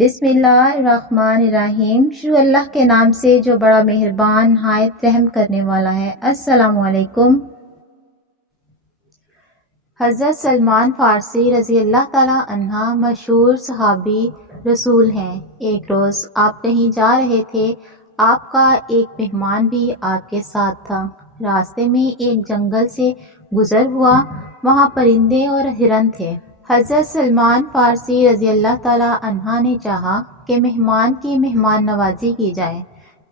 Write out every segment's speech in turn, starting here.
بسم اللہ الرحمن الرحیم، شروع اللہ کے نام سے جو بڑا مہربان نہایت رحم کرنے والا ہے۔ السلام علیکم۔ حضرت سلمان فارسی رضی اللہ تعالیٰ عنہ مشہور صحابی رسول ہیں۔ ایک روز آپ کہیں جا رہے تھے، آپ کا ایک مہمان بھی آپ کے ساتھ تھا۔ راستے میں ایک جنگل سے گزر ہوا، وہاں پرندے اور ہرن تھے۔ حضرت سلمان فارسی رضی اللہ تعالیٰ عنہ نے چاہا کہ مہمان کی مہمان نوازی کی جائے،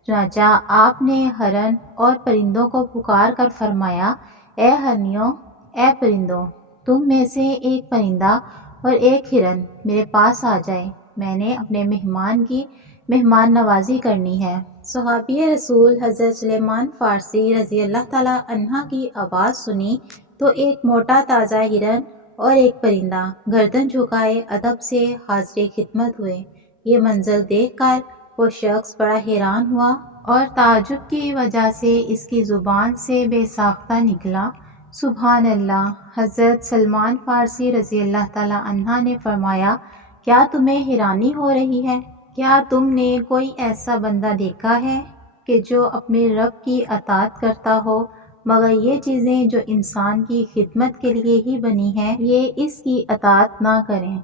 چنانچہ آپ نے ہرن اور پرندوں کو پکار کر فرمایا، اے ہرنوں، اے پرندوں، تم میں سے ایک پرندہ اور ایک ہرن میرے پاس آ جائے، میں نے اپنے مہمان کی مہمان نوازی کرنی ہے۔ صحابی رسول حضرت سلمان فارسی رضی اللہ تعالیٰ عنہ کی آواز سنی تو ایک موٹا تازہ ہرن اور ایک پرندہ گردن جھکائے ادب سے حاضر خدمت ہوئے۔ یہ منظر دیکھ کر وہ شخص بڑا حیران ہوا اور تعجب کی وجہ سے اس کی زبان سے بے ساختہ نکلا، سبحان اللہ۔ حضرت سلمان فارسی رضی اللہ تعالیٰ عنہ نے فرمایا، کیا تمہیں حیرانی ہو رہی ہے؟ کیا تم نے کوئی ایسا بندہ دیکھا ہے کہ جو اپنے رب کی اطاعت کرتا ہو، مگر یہ چیزیں جو انسان کی خدمت کے لیے ہی بنی ہیں، یہ اس کی اطاعت نہ کریں؟